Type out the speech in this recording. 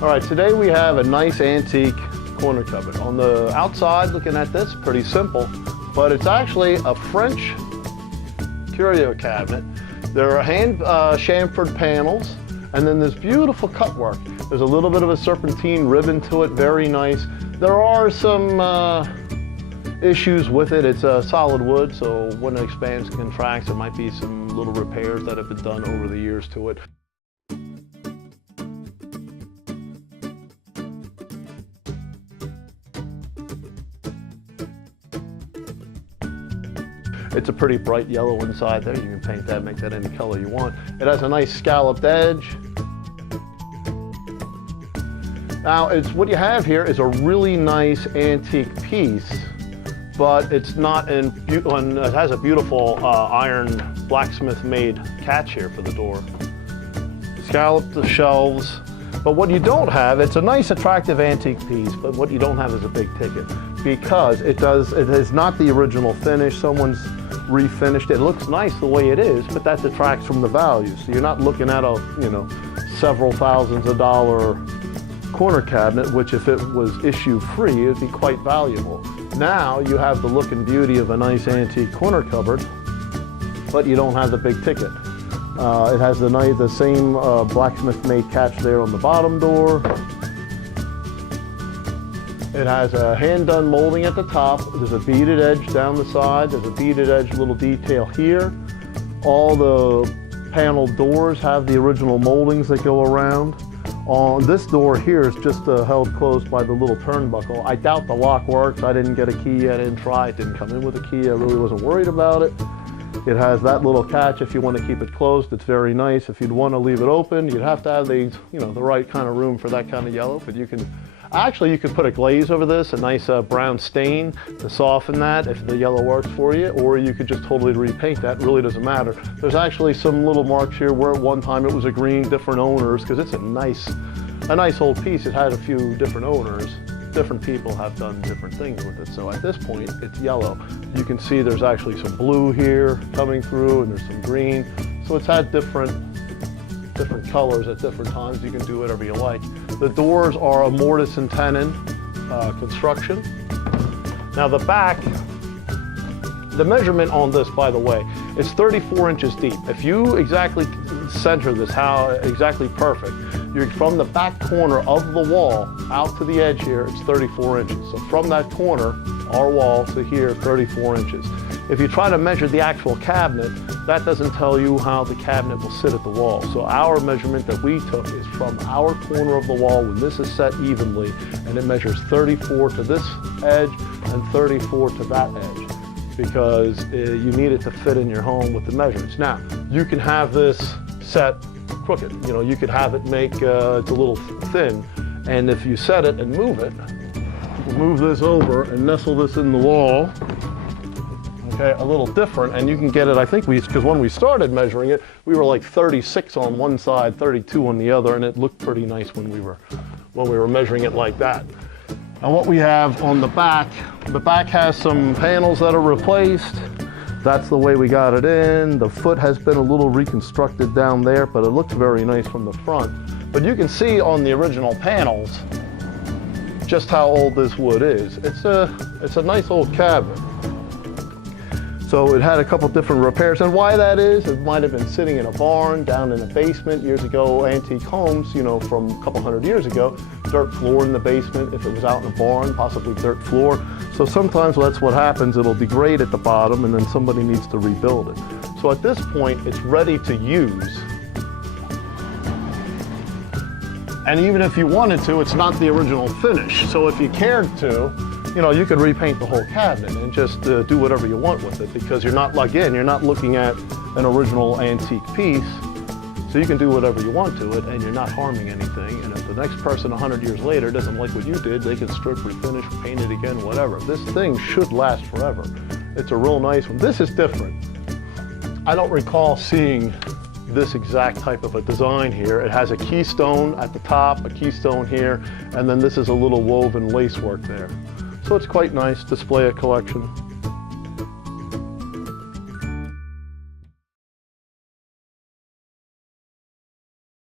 All right, today we have a nice antique corner cupboard. On the outside, looking at this, pretty simple, but it's actually a French curio cabinet. There are hand chamfered panels, and then this beautiful cutwork. There's a little bit of a serpentine ribbon to it, very nice. There are some issues with it. It's a solid wood, so when it expands and contracts, there might be some little repairs that have been done over the years to it. It's a pretty bright yellow inside there. You can paint that, make that any color you want. It has a nice scalloped edge. Now, what you have here is a really nice antique piece, but it's not it has a beautiful iron blacksmith-made catch here for the door. Scalloped the shelves, but what you don't have, it's a nice, attractive antique piece, but what you don't have is a big ticket, because it is not the original finish. Someone's refinished it. It looks nice the way it is, but that detracts from the value. So you're not looking at a, several thousands of dollar corner cabinet, which if it was issue free, it would be quite valuable. Now you have the look and beauty of a nice antique corner cupboard, but you don't have the big ticket. It has the same blacksmith-made catch there on the bottom door. It has a hand-done molding at the top. There's a beaded edge down the side. There's a beaded edge little detail here. All the panel doors have the original moldings that go around. On this door here is just held closed by the little turnbuckle. I doubt the lock works. I didn't get a key. I didn't try. It didn't come in with a key. I really wasn't worried about it. It has that little catch if you want to keep it closed. It's very nice. If you'd want to leave it open, you'd have to have the right kind of room for that kind of yellow, but you can put a glaze over this, a nice brown stain to soften that if the yellow works for you, or you could just totally repaint that. It really doesn't matter. There's actually some little marks here where at one time it was a green, different owners, because it's a nice old piece. It had a few different owners. Different people have done different things with it. So at this point, it's yellow. You can see there's actually some blue here coming through, and there's some green. So it's had different colors at different times. You can do whatever you like. The doors are a mortise and tenon construction. Now the back, the measurement on this, by the way, is 34 inches deep. If you exactly center this, exactly perfect, you're from the back corner of the wall out to the edge here, it's 34 inches. So from that corner, our wall to here, 34 inches. If you try to measure the actual cabinet, that doesn't tell you how the cabinet will sit at the wall. So our measurement that we took is from our corner of the wall when this is set evenly, and it measures 34 to this edge and 34 to that edge, because you need it to fit in your home with the measurements. Now, you can have this set crooked. You could have it it's a little thin, and if you set it and move it, move this over and nestle this in the wall, okay, a little different, and you can get it, I think because when we started measuring it, we were like 36 on one side, 32 on the other, and it looked pretty nice when we were measuring it like that. And what we have on the back has some panels that are replaced. That's the way we got it in. The foot has been a little reconstructed down there, but it looks very nice from the front. But you can see on the original panels just how old this wood is. It's a nice old cabinet. So it had a couple different repairs, and why that is, it might have been sitting in a barn, down in a basement years ago. Antique homes, from a couple hundred years ago, dirt floor in the basement. If it was out in a barn, possibly dirt floor. So sometimes that's what happens. It'll degrade at the bottom, and then somebody needs to rebuild it. So at this point, it's ready to use. And even if you wanted to, it's not the original finish. So if you cared to, you could repaint the whole cabinet and just do whatever you want with it, because you're not looking at an original antique piece. So you can do whatever you want to it, and you're not harming anything. And if the next person 100 years later doesn't like what you did, they can strip, refinish, paint it again, whatever. This thing should last forever. It's a real nice one. This is different. I don't recall seeing this exact type of a design here. It has a keystone at the top, a keystone here, and then this is a little woven lacework there. So it's quite nice, display a collection.